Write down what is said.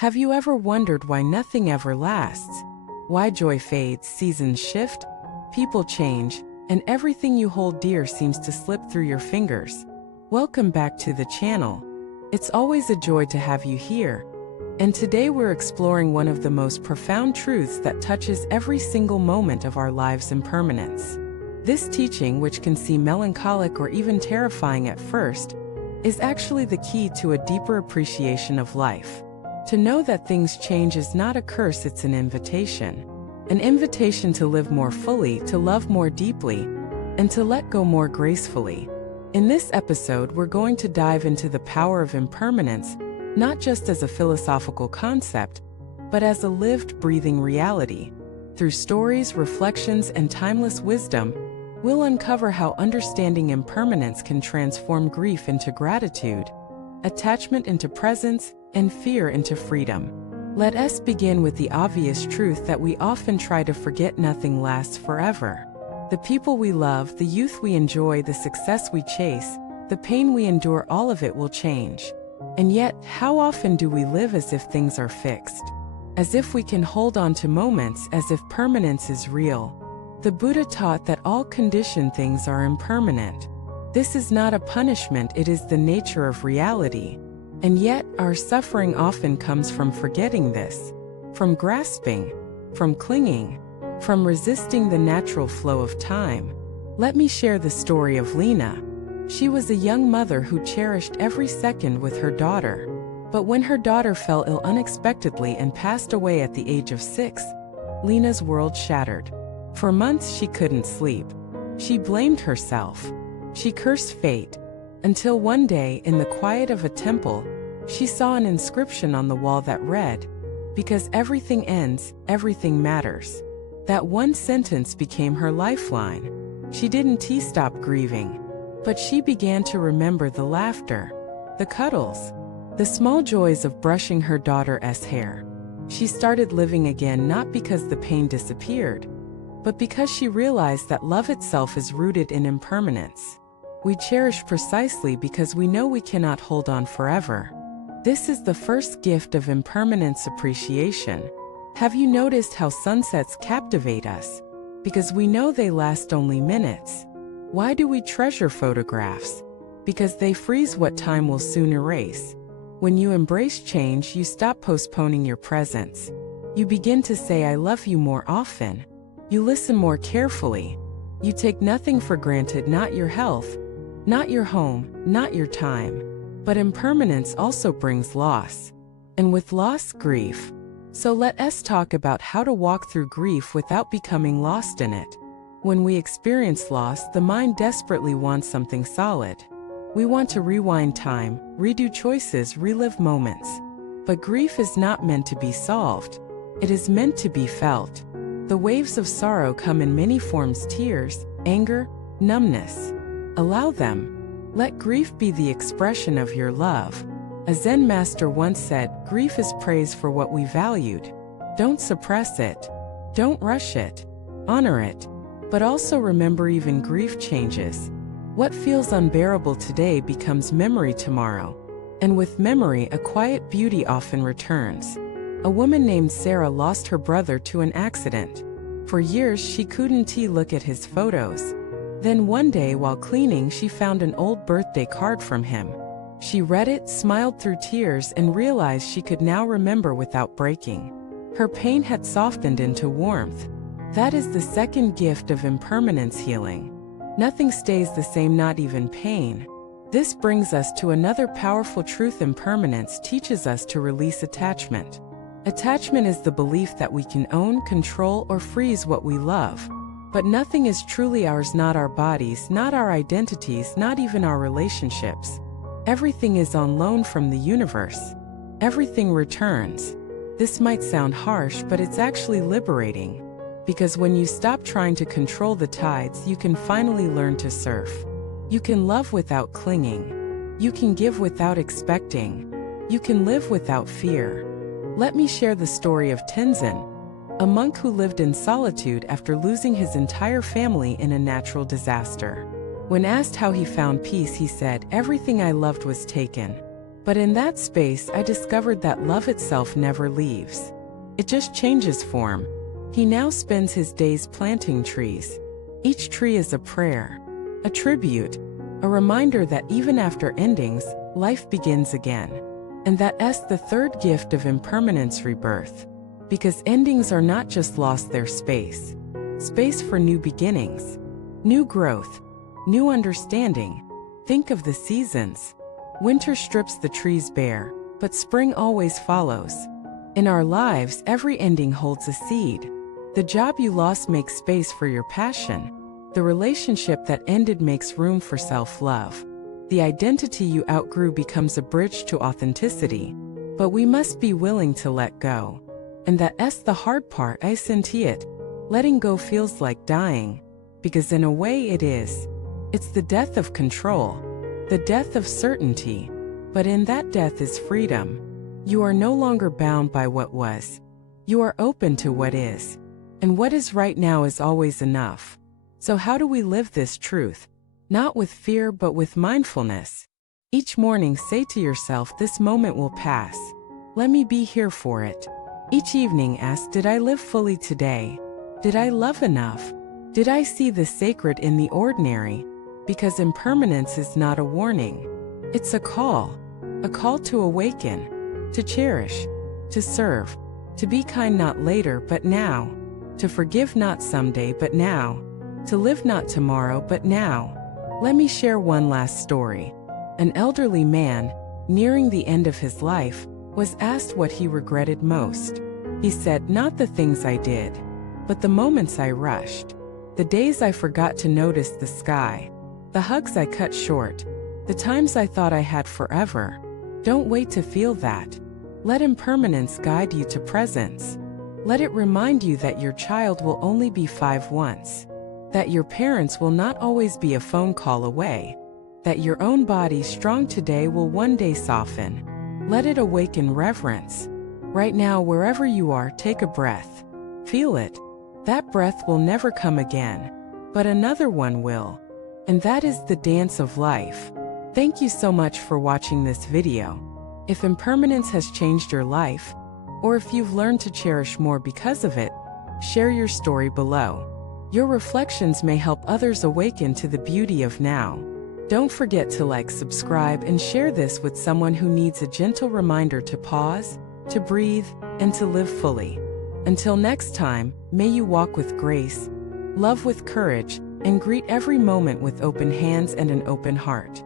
Have you ever wondered why nothing ever lasts? Why joy fades, seasons shift, people change, and everything you hold dear seems to slip through your fingers? Welcome back to the channel. It's always a joy to have you here. And today we're exploring one of the most profound truths that touches every single moment of our lives: impermanence. This teaching, which can seem melancholic or even terrifying at first, is actually the key to a deeper appreciation of life. To know that things change is not a curse, it's an invitation. An invitation to live more fully, to love more deeply, and to let go more gracefully. In this episode, we're going to dive into the power of impermanence, not just as a philosophical concept, but as a lived, breathing reality. Through stories, reflections, and timeless wisdom, we'll uncover how understanding impermanence can transform grief into gratitude, attachment into presence, and fear into freedom. Let us begin with the obvious truth that we often try to forget: nothing lasts forever. The people we love, the youth we enjoy, the success we chase, the pain we endure, all of it will change. And yet, how often do we live as if things are fixed? As if we can hold on to moments, as if permanence is real. The Buddha taught that all conditioned things are impermanent. This is not a punishment, it is the nature of reality. And yet, our suffering often comes from forgetting this, from grasping, from clinging, from resisting the natural flow of time. Let me share the story of Lena. She was a young mother who cherished every second with her daughter. But when her daughter fell ill unexpectedly and passed away at the age of 6, Lena's world shattered. For months she couldn't sleep. She blamed herself. She cursed fate. Until one day, in the quiet of a temple, she saw an inscription on the wall that read, "Because everything ends, everything matters." That one sentence became her lifeline. She didn't stop grieving, but she began to remember the laughter, the cuddles, the small joys of brushing her daughter's hair. She started living again, not because the pain disappeared, but because she realized that love itself is rooted in impermanence. We cherish precisely because we know we cannot hold on forever. This is the first gift of impermanence: appreciation. Have you noticed how sunsets captivate us? Because we know they last only minutes. Why do we treasure photographs? Because they freeze what time will soon erase. When you embrace change, you stop postponing your presence. You begin to say, "I love you" more often. You listen more carefully. You take nothing for granted: not your health, not your home, not your time. But impermanence also brings loss. And with loss, grief. So let us talk about how to walk through grief without becoming lost in it. When we experience loss, the mind desperately wants something solid. We want to rewind time, redo choices, relive moments. But grief is not meant to be solved. It is meant to be felt. The waves of sorrow come in many forms: tears, anger, numbness. Allow them. Let grief be the expression of your love. A Zen master once said, "Grief is praise for what we valued." Don't suppress it. Don't rush it. Honor it. But also remember, even grief changes. What feels unbearable today becomes memory tomorrow. And with memory, a quiet beauty often returns. A woman named Sarah lost her brother to an accident. For years she couldn't look at his photos. Then one day, while cleaning, she found an old birthday card from him. She read it, smiled through tears, and realized she could now remember without breaking. Her pain had softened into warmth. That is the second gift of impermanence: healing. Nothing stays the same, not even pain. This brings us to another powerful truth: impermanence teaches us to release attachment. Attachment is the belief that we can own, control, or freeze what we love. But nothing is truly ours: not our bodies, not our identities, not even our relationships. Everything is on loan from the universe. Everything returns. This might sound harsh, but it's actually liberating. Because when you stop trying to control the tides, you can finally learn to surf. You can love without clinging. You can give without expecting. You can live without fear. Let me share the story of Tenzin, a monk who lived in solitude after losing his entire family in a natural disaster. When asked how he found peace, he said, "Everything I loved was taken. But in that space, I discovered that love itself never leaves. It just changes form. He now spends his days planting trees. Each tree is a prayer, a tribute, a reminder that even after endings, life begins again. And that's the third gift of impermanence, rebirth. Because endings are not just lost, they're space. Space for new beginnings, new growth, new understanding. Think of the seasons. Winter strips the trees bare, but spring always follows. In our lives, every ending holds a seed. The job you lost makes space for your passion. The relationship that ended makes room for self-love. The identity you outgrew becomes a bridge to authenticity. But we must be willing to let go. And that's the hard part, isn't it? Letting go feels like dying. Because in a way it is. It's the death of control. The death of certainty. But in that death is freedom. You are no longer bound by what was. You are open to what is. And what is right now is always enough. So how do we live this truth? Not with fear, but with mindfulness. Each morning say to yourself, this moment will pass. Let me be here for it. Each evening ask, did I live fully today? Did I love enough? Did I see the sacred in the ordinary? Because impermanence is not a warning. It's a call to awaken, to cherish, to serve, to be kind not later but now, to forgive not someday but now, to live not tomorrow but now. Let me share one last story. An elderly man, nearing the end of his life, was asked what he regretted most. He said, not the things I did, but the moments I rushed, the days I forgot to notice the sky, the hugs I cut short, the times I thought I had forever. Don't wait to feel that. Let impermanence guide you to presence. Let it remind you that your child will only be 5 once, that your parents will not always be a phone call away, that your own body strong today will one day soften. Let it awaken reverence. Right now, wherever you are, take a breath. Feel it. That breath will never come again, but another one will. And that is the dance of life. Thank you so much for watching this video. If impermanence has changed your life, or if you've learned to cherish more because of it, share your story below. Your reflections may help others awaken to the beauty of now. Don't forget to like, subscribe, and share this with someone who needs a gentle reminder to pause, to breathe, and to live fully. Until next time, may you walk with grace, love with courage, and greet every moment with open hands and an open heart.